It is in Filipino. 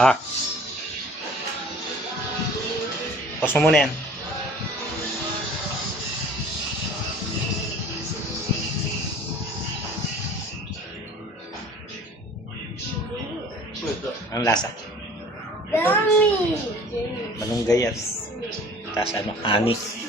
Ah. Pause mo muna yan. Ang lasa? Dami. Malunggay at tapos ano, anis.